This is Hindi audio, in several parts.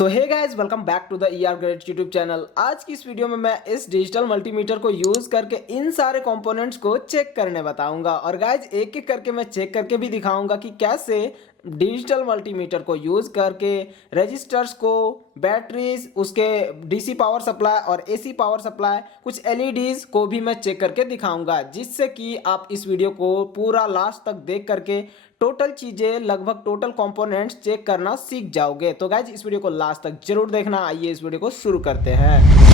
So hey guys, welcome back to the ER grade YouTube channel. आज की इस वीडियो में मैं इस डिजिटल मल्टीमीटर को यूज़ करके इन सारे कंपोनेंट्स को चेक करने बताऊंगा। और गाइस, एक एक करके मैं चेक करके भी दिखाऊंगा कि कैसे डिजिटल मल्टीमीटर को यूज़ करके रजिस्टर्स को, बैटरीज, उसके DC पावर सप्लाई और AC पावर सप्लाई, कुछ LEDs को भी मैं चेक करके दिखाऊंगा, जिससे कि आप इस वीडियो को पूरा लास्ट तक देख करके टोटल चीज़ें, लगभग टोटल कंपोनेंट्स चेक करना सीख जाओगे। तो गाइज, इस वीडियो को लास्ट तक जरूर देखना। आइए इस वीडियो को शुरू करते हैं।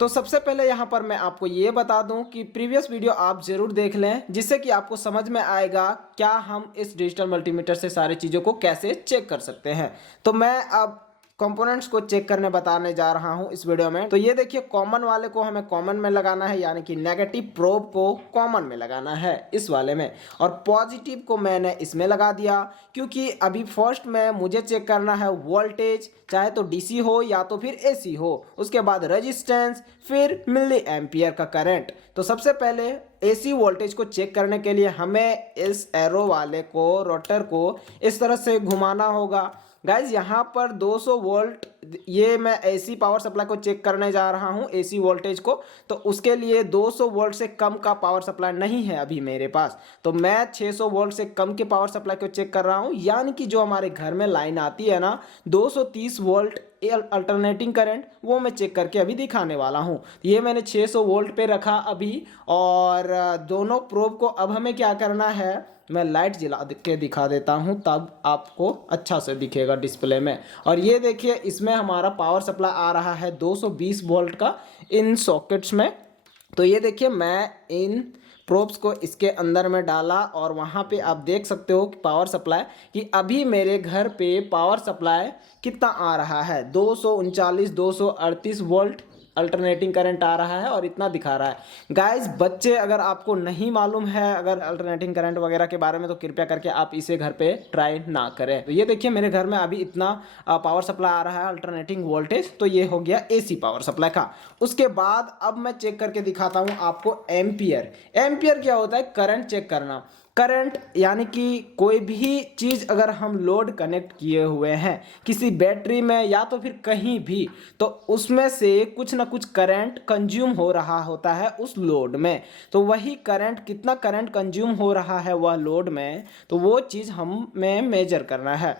तो सबसे पहले यहाँ पर मैं आपको ये बता दूं कि प्रीवियस वीडियो आप जरूर देख लें, जिससे कि आपको समझ में आएगा क्या हम इस डिजिटल मल्टीमीटर से सारी चीज़ों को कैसे चेक कर सकते हैं। तो मैं अब कंपोनेंट्स को चेक करने बताने जा रहा हूं इस वीडियो में। तो ये देखिए, कॉमन वाले को हमें कॉमन में लगाना है, यानी कि नेगेटिव प्रोब को कॉमन में लगाना है इस वाले में, और पॉजिटिव को मैंने इसमें लगा दिया, क्योंकि अभी फर्स्ट में मुझे चेक करना है वोल्टेज, चाहे तो DC हो या तो फिर AC हो, उसके बाद रेजिस्टेंस, फिर मिली एम्पियर का करंट। तो सबसे पहले AC वोल्टेज को चेक करने के लिए हमें इस एरो वाले को, रोटर को इस तरह से घुमाना होगा। गाइज, यहाँ पर 200 वोल्ट, ये मैं AC पावर सप्लाई को चेक करने जा रहा हूँ, AC वोल्टेज को। तो उसके लिए 200 वोल्ट से कम का पावर सप्लाई नहीं है अभी मेरे पास, तो मैं 600 वोल्ट से कम के पावर सप्लाई को चेक कर रहा हूँ, यानी कि जो हमारे घर में लाइन आती है ना, 230 वोल्ट अल्टरनेटिंग करंट, वो मैं चेक करके अभी दिखाने वाला हूँ। ये मैंने 600 वोल्ट पे रखा अभी। और दोनों प्रोब को अब हमें क्या करना है, मैं लाइट जला के दिखा देता हूं, तब आपको अच्छा से दिखेगा डिस्प्ले में। और ये देखिए, इसमें हमारा पावर सप्लाई आ रहा है 220 वोल्ट का इन सॉकेट्स में। तो ये देखिए, मैं इन प्रोब्स को इसके अंदर में डाला और वहाँ पे आप देख सकते हो कि पावर सप्लाई, कि अभी मेरे घर पे पावर सप्लाई कितना आ रहा है, 239 238 वोल्ट अल्टरनेटिंग करंट आ रहा है और इतना दिखा रहा है। गाइस, बच्चे, अगर आपको नहीं मालूम है अगर अल्टरनेटिंग करंट वगैरह के बारे में, तो कृपया करके आप इसे घर पे ट्राई ना करें। तो ये देखिए, मेरे घर में अभी इतना पावर सप्लाई आ रहा है, अल्टरनेटिंग वोल्टेज। तो ये हो गया AC पावर सप्लाई का। उसके बाद अब मैं चेक करके दिखाता हूँ आपको एम्पियर। एम्पियर क्या होता है? करंट चेक करना। करंट यानी कि कोई भी चीज़ अगर हम लोड कनेक्ट किए हुए हैं किसी बैटरी में या तो फिर कहीं भी, तो उसमें से कुछ ना कुछ करंट कंज्यूम हो रहा होता है उस लोड में। तो वही करंट, कितना करंट कंज्यूम हो रहा है वह लोड में, तो वो चीज़ हमें मेजर करना है।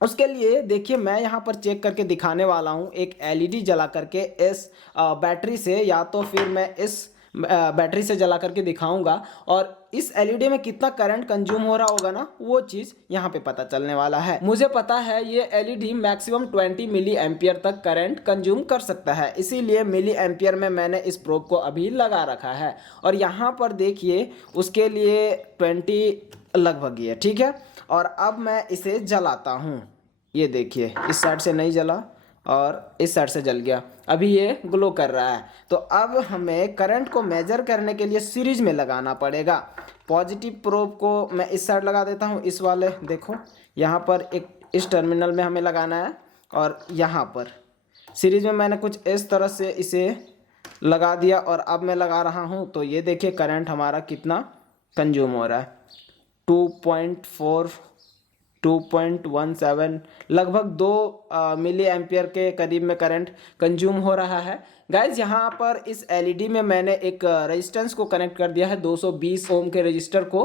उसके लिए देखिए, मैं यहाँ पर चेक करके दिखाने वाला हूँ एक LED जला करके इस बैटरी से, या तो फिर मैं इस बैटरी से जला करके दिखाऊंगा, और इस LED में कितना करंट कंज्यूम हो रहा होगा ना, वो चीज़ यहाँ पे पता चलने वाला है। मुझे पता है ये LED मैक्सिमम 20 मिली एम्पियर तक करंट कंज्यूम कर सकता है, इसीलिए मिली एम्पियर में मैंने इस प्रोब को अभी लगा रखा है। और यहाँ पर देखिए, उसके लिए 20 लगभग ही है, ठीक है। और अब मैं इसे जलाता हूँ। ये देखिए, इस साइड से नहीं जला और इस साइड से जल गया, अभी ये ग्लो कर रहा है। तो अब हमें करंट को मेजर करने के लिए सीरीज में लगाना पड़ेगा। पॉजिटिव प्रोब को मैं इस साइड लगा देता हूँ, इस वाले देखो, यहाँ पर एक इस टर्मिनल में हमें लगाना है, और यहाँ पर सीरीज में मैंने कुछ इस तरह से इसे लगा दिया, और अब मैं लगा रहा हूँ। तो ये देखिए, करंट हमारा कितना कंज्यूम हो रहा है, 2.4 2.17, लगभग 2 मिली एम्पियर के करीब में करंट कंज्यूम हो रहा है। गाइज, यहाँ पर इस LED में मैंने एक रेजिस्टेंस को कनेक्ट कर दिया है, 220 ओम के रजिस्टर को,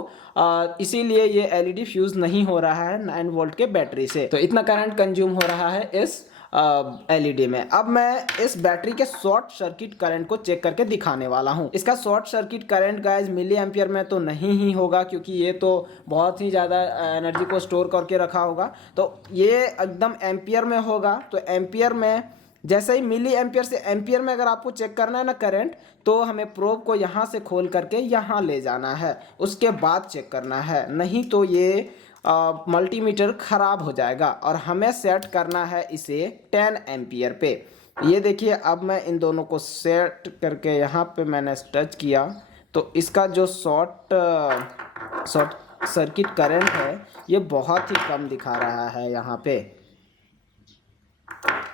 इसीलिए ये LED फ्यूज़ नहीं हो रहा है 9 वोल्ट के बैटरी से। तो इतना करंट कंज्यूम हो रहा है इस LED में। अब मैं इस बैटरी के शॉर्ट सर्किट करंट को चेक करके दिखाने वाला हूँ। इसका short circuit current guys milliampere में तो नहीं ही होगा, क्योंकि ये तो बहुत ही ज़्यादा एनर्जी को स्टोर करके रखा होगा, तो ये एकदम एम्पियर में होगा। तो एम्पियर में, जैसे ही मिली एम्पियर से एम्पियर में अगर आपको चेक करना है ना करंट, तो हमें प्रोब को यहाँ से खोल करके यहाँ ले जाना है, उसके बाद चेक करना है, नहीं तो ये मल्टीमीटर ख़राब हो जाएगा। और हमें सेट करना है इसे 10 एम्पियर पे। ये देखिए, अब मैं इन दोनों को सेट करके यहाँ पे मैंने टच किया, तो इसका जो शॉर्ट सर्किट करंट है ये बहुत ही कम दिखा रहा है यहाँ पे,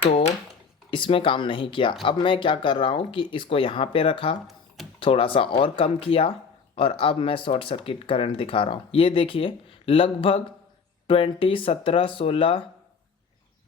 तो इसमें काम नहीं किया। अब मैं क्या कर रहा हूँ कि इसको यहाँ पे रखा, थोड़ा सा और कम किया, और अब मैं शॉर्ट सर्किट करंट दिखा रहा हूँ। ये देखिए, लगभग 20 17 16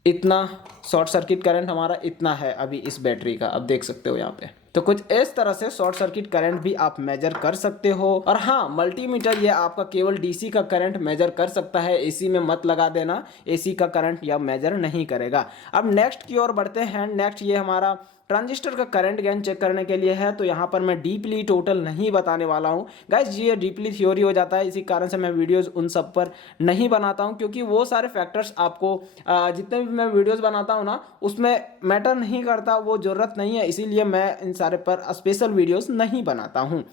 इतना शॉर्ट सर्किट करंट हमारा इतना है अभी इस बैटरी का, अब देख सकते हो यहाँ पे। तो कुछ इस तरह से शॉर्ट सर्किट करंट भी आप मेजर कर सकते हो। और हाँ, मल्टीमीटर ये आपका केवल डीसी का करंट मेजर कर सकता है, एसी में मत लगा देना, एसी का करंट यह मेजर नहीं करेगा। अब नेक्स्ट की ओर बढ़ते हैं। नेक्स्ट ये हमारा ट्रांजिस्टर का करंट गेन चेक करने के लिए है। तो यहाँ पर मैं डीपली टोटल नहीं बताने वाला हूँ गाइज, ये डीपली थ्योरी हो जाता है, इसी कारण से मैं वीडियोस उन सब पर नहीं बनाता हूँ, क्योंकि वो सारे फैक्टर्स आपको जितने भी मैं वीडियोस बनाता हूँ ना उसमें मैटर नहीं करता, वो ज़रूरत नहीं है, इसीलिए मैं इन सारे पर स्पेशल वीडियोस नहीं बनाता हूँ।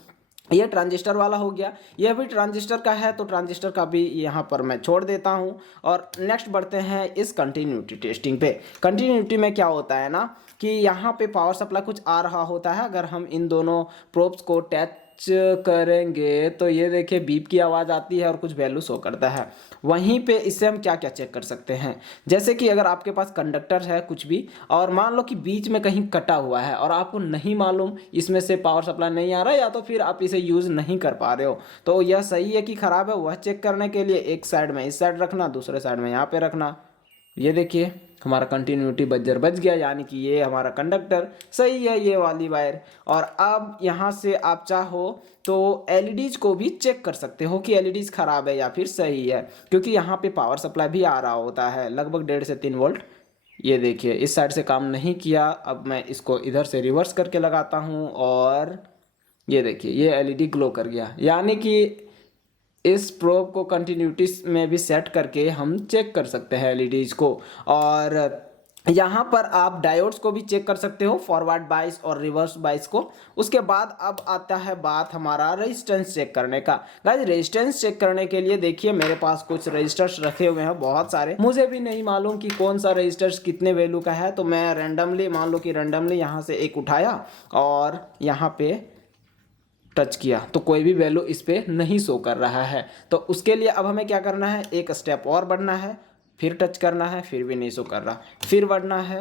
ये ट्रांजिस्टर वाला हो गया, यह भी ट्रांजिस्टर का है, तो ट्रांजिस्टर का भी यहाँ पर मैं छोड़ देता हूँ। और नेक्स्ट बढ़ते हैं इस कंटिन्यूटी टेस्टिंग पे। कंटिन्यूटी में क्या होता है ना कि यहाँ पे पावर सप्लाई कुछ आ रहा होता है, अगर हम इन दोनों प्रोब्स को टच करेंगे तो ये देखिए बीप की आवाज़ आती है और कुछ वैल्यू शो करता है। वहीं पे इससे हम क्या क्या चेक कर सकते हैं, जैसे कि अगर आपके पास कंडक्टर है कुछ भी और मान लो कि बीच में कहीं कटा हुआ है और आपको नहीं मालूम इसमें से पावर सप्लाई नहीं आ रहा है, या तो फिर आप इसे यूज़ नहीं कर पा रहे हो, तो यह सही है कि ख़राब है वह चेक करने के लिए एक साइड में इस साइड रखना, दूसरे साइड में यहाँ पे रखना। ये देखिए हमारा कंटिन्यूटी बजर बच गया, यानी कि ये हमारा कंडक्टर सही है, ये वाली वायर। और अब यहाँ से आप चाहो तो एलईडीज को भी चेक कर सकते हो कि एलईडीज खराब है या फिर सही है, क्योंकि यहाँ पे पावर सप्लाई भी आ रहा होता है लगभग 1.5 से 3 वोल्ट। ये देखिए इस साइड से काम नहीं किया, अब मैं इसको इधर से रिवर्स करके लगाता हूँ और ये देखिए ये एलईडी ग्लो कर गया, यानी कि इस प्रोब को कंटिन्यूटी में भी सेट करके हम चेक कर सकते हैं एलईडीज को। और यहाँ पर आप डायोड्स को भी चेक कर सकते हो, फॉरवर्ड बाइस और रिवर्स बाइस को। उसके बाद अब आता है बात हमारा रेजिस्टेंस चेक करने का। गाइस रेजिस्टेंस चेक करने के लिए देखिए मेरे पास कुछ रजिस्टर्स रखे हुए हैं बहुत सारे, मुझे भी नहीं मालूम कि कौन सा रजिस्टर्स कितने वैल्यू का है, तो मैं रैंडमली मान लो कि रैंडमली यहाँ से एक उठाया और यहाँ पे टच किया तो कोई भी वैल्यू इस पर नहीं शो कर रहा है। तो उसके लिए अब हमें क्या करना है, एक स्टेप और बढ़ना है, फिर टच करना है, फिर भी नहीं शो कर रहा, फिर बढ़ना है,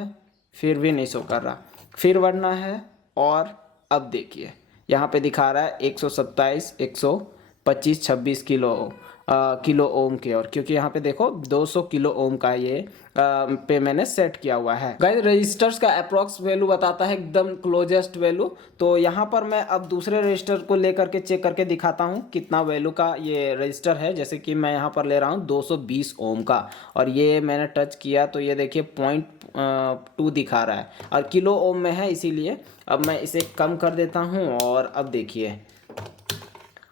फिर भी नहीं शो कर रहा, फिर बढ़ना है। और अब देखिए यहाँ पे दिखा रहा है 127 125 26 किलो ओम के, और क्योंकि यहाँ पे देखो 200 किलो ओम का ये पे मैंने सेट किया हुआ है। गाइस रजिस्टर्स का अप्रॉक्स वैल्यू बताता है एकदम क्लोजेस्ट वैल्यू। तो यहाँ पर मैं अब दूसरे रजिस्टर को लेकर के चेक करके दिखाता हूँ कितना वैल्यू का ये रजिस्टर है। जैसे कि मैं यहाँ पर ले रहा हूँ 220 ओम का, और ये मैंने टच किया तो ये देखिए 0.2 दिखा रहा है और किलो ओम में है, इसीलिए अब मैं इसे कम कर देता हूँ। और अब देखिए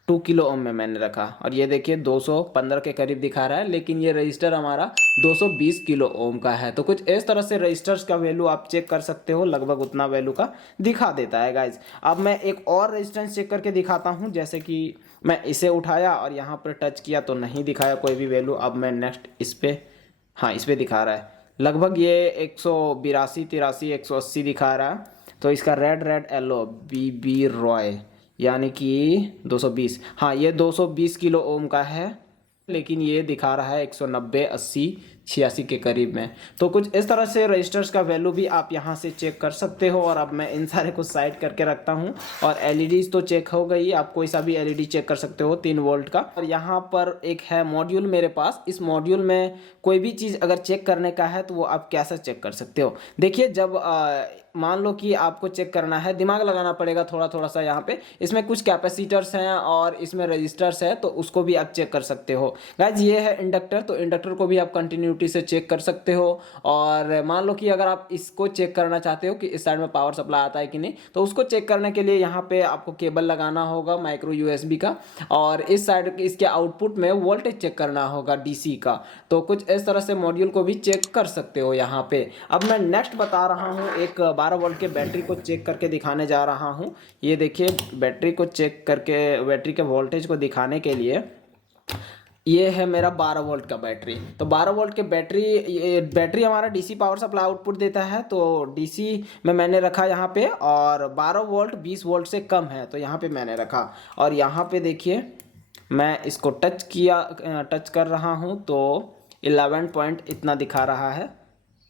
2 किलो ओम में मैंने रखा और ये देखिए 215 के करीब दिखा रहा है, लेकिन ये रजिस्टर हमारा 220 किलो ओम का है। तो कुछ इस तरह से रजिस्टर्स का वैल्यू आप चेक कर सकते हो, लगभग उतना वैल्यू का दिखा देता है गाइज। अब मैं एक और रेजिस्टेंस चेक करके दिखाता हूँ, जैसे कि मैं इसे उठाया और यहाँ पर टच किया तो नहीं दिखाया कोई भी वैल्यू। अब मैं नेक्स्ट इस पर, हाँ इस पर दिखा रहा है लगभग ये 182 83 180 दिखा रहा है। तो इसका रेड येलो BB रॉय यानी कि 220, हाँ ये 220 किलो ओम का है, लेकिन ये दिखा रहा है 190 80 86 के करीब में। तो कुछ इस तरह से रजिस्टर्स का वैल्यू भी आप यहाँ से चेक कर सकते हो। और अब मैं इन सारे को साइड करके रखता हूँ। और एलईडीज तो चेक हो गई, आप कोई सा भी एलईडी चेक कर सकते हो 3 वोल्ट का। और यहाँ पर एक है मॉड्यूल मेरे पास, इस मॉड्यूल में कोई भी चीज़ अगर चेक करने का है तो वो आप कैसे चेक कर सकते हो। देखिए जब मान लो कि आपको चेक करना है, दिमाग लगाना पड़ेगा थोड़ा थोड़ा सा। यहाँ पे इसमें कुछ कैपेसिटर्स हैं और इसमें रजिस्टर्स है, तो उसको भी आप चेक कर सकते हो। गाइज ये है इंडक्टर, तो इंडक्टर को भी आप कंटिन्यूटी से चेक कर सकते हो। और मान लो कि अगर आप इसको चेक करना चाहते हो कि इस साइड में पावर सप्लाई आता है कि नहीं, तो उसको चेक करने के लिए यहाँ पे आपको केबल लगाना होगा माइक्रो USB का, और इस साइड इसके आउटपुट में वोल्टेज चेक करना होगा DC का। तो कुछ इस तरह से मॉड्यूल को भी चेक कर सकते हो यहाँ पे। अब मैं नेक्स्ट बता रहा हूँ, एक 12 वोल्ट के बैटरी को चेक करके दिखाने जा रहा हूँ। ये देखिए बैटरी को चेक करके, बैटरी के वोल्टेज को दिखाने के लिए, ये है मेरा 12 वोल्ट का बैटरी। तो 12 वोल्ट के बैटरी हमारा DC पावर सप्लाई आउटपुट देता है, तो DC में मैंने रखा यहाँ पे, और 12 वोल्ट 20 वोल्ट से कम है तो यहाँ पे मैंने रखा। और यहाँ पे देखिए मैं इसको टच कर रहा हूँ तो 11 पॉइंट इतना दिखा रहा है,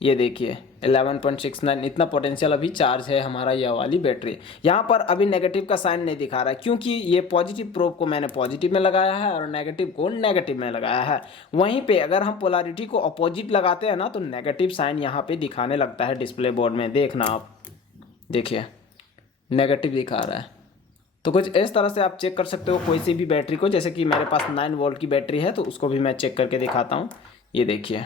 ये देखिए 11.69 इतना पोटेंशियल अभी चार्ज है हमारा यह वाली बैटरी। यहाँ पर अभी नेगेटिव का साइन नहीं दिखा रहा है क्योंकि ये पॉजिटिव प्रोब को मैंने पॉजिटिव में लगाया है और नेगेटिव को नेगेटिव में लगाया है। वहीं पे अगर हम पोलैरिटी को अपोजिट लगाते हैं ना तो नेगेटिव साइन यहाँ पे दिखाने लगता है डिस्प्ले बोर्ड में। देखना आप, देखिए नेगेटिव दिखा रहा है। तो कुछ इस तरह से आप चेक कर सकते हो कोई सी भी बैटरी को। जैसे कि मेरे पास 9 वोल्ट की बैटरी है तो उसको भी मैं चेक करके दिखाता हूँ। ये देखिए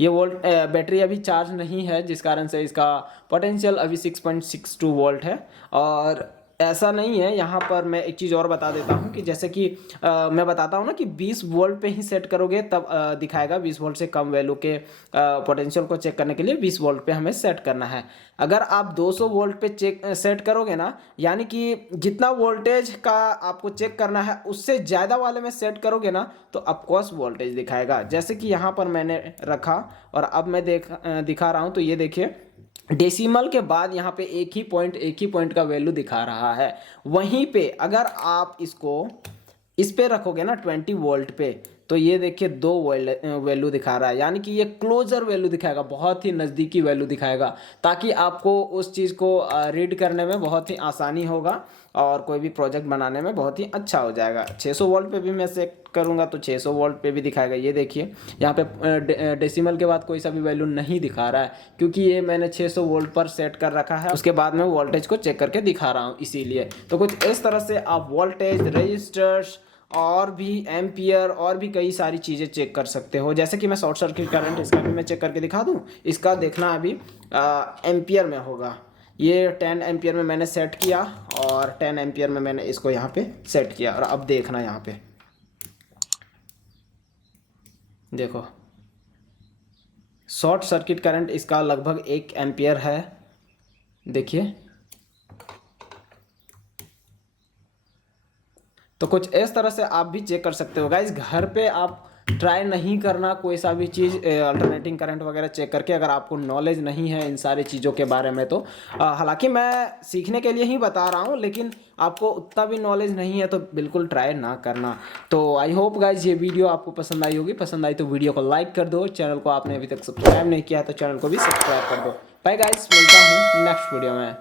ये वोल्ट बैटरी अभी चार्ज नहीं है जिस कारण से इसका पोटेंशियल अभी 6.62 वोल्ट है। और ऐसा नहीं है, यहाँ पर मैं एक चीज़ और बता देता हूँ कि जैसे कि मैं बताता हूँ ना कि 20 वोल्ट पे ही सेट करोगे तब दिखाएगा। 20 वोल्ट से कम वैल्यू के पोटेंशियल को चेक करने के लिए 20 वोल्ट पे हमें सेट करना है। अगर आप 200 वोल्ट पे सेट करोगे ना, यानी कि जितना वोल्टेज का आपको चेक करना है उससे ज़्यादा वाले में सेट करोगे ना तो ऑफकोर्स वोल्टेज दिखाएगा। जैसे कि यहाँ पर मैंने रखा और अब मैं दिखा रहा हूँ तो ये देखिए डेसिमल के बाद यहाँ पे एक ही पॉइंट का वैल्यू दिखा रहा है। वहीं पे अगर आप इसको इस पे रखोगे ना 20 वोल्ट पे तो ये देखिए 2 वैल्यू दिखा रहा है, यानी कि ये क्लोजर वैल्यू दिखाएगा, बहुत ही नज़दीकी वैल्यू दिखाएगा, ताकि आपको उस चीज़ को रीड करने में बहुत ही आसानी होगा और कोई भी प्रोजेक्ट बनाने में बहुत ही अच्छा हो जाएगा। 600 वोल्ट पे भी मैं सेट करूँगा तो 600 वोल्ट पे भी दिखाएगा। ये देखिए यहाँ पे डेसिमल के बाद कोई सा भी वैल्यू नहीं दिखा रहा है क्योंकि ये मैंने 600 वोल्ट पर सेट कर रखा है। उसके बाद मैं वोल्टेज को चेक करके दिखा रहा हूँ इसीलिए। तो कुछ इस तरह से आप वोल्टेज, रजिस्टर्स और भी एम्पियर और भी कई सारी चीज़ें चेक कर सकते हो। जैसे कि मैं शॉर्ट सर्किट करंट इसका भी मैं चेक करके दिखा दूँ। इसका देखना अभी एम्पियर में होगा। ये 10 एम्पियर में मैंने सेट किया और 10 एम्पियर में मैंने इसको यहाँ पे सेट किया और अब देखना यहाँ पे देखो शॉर्ट सर्किट करंट इसका लगभग 1 एम्पियर है। देखिए तो कुछ इस तरह से आप भी चेक कर सकते हो गाइस। घर पे आप ट्राई नहीं करना कोई सा भी चीज़ अल्टरनेटिंग करंट वगैरह चेक करके, अगर आपको नॉलेज नहीं है इन सारी चीज़ों के बारे में तो। हालांकि मैं सीखने के लिए ही बता रहा हूँ, लेकिन आपको उतना भी नॉलेज नहीं है तो बिल्कुल ट्राई ना करना। तो आई होप गाइज ये वीडियो आपको पसंद आई होगी। पसंद आई तो वीडियो को लाइक कर दो। चैनल को आपने अभी तक सब्सक्राइब नहीं किया है तो चैनल को भी सब्सक्राइब कर दो। बाय गाइज, मिलता हूँ नेक्स्ट वीडियो में।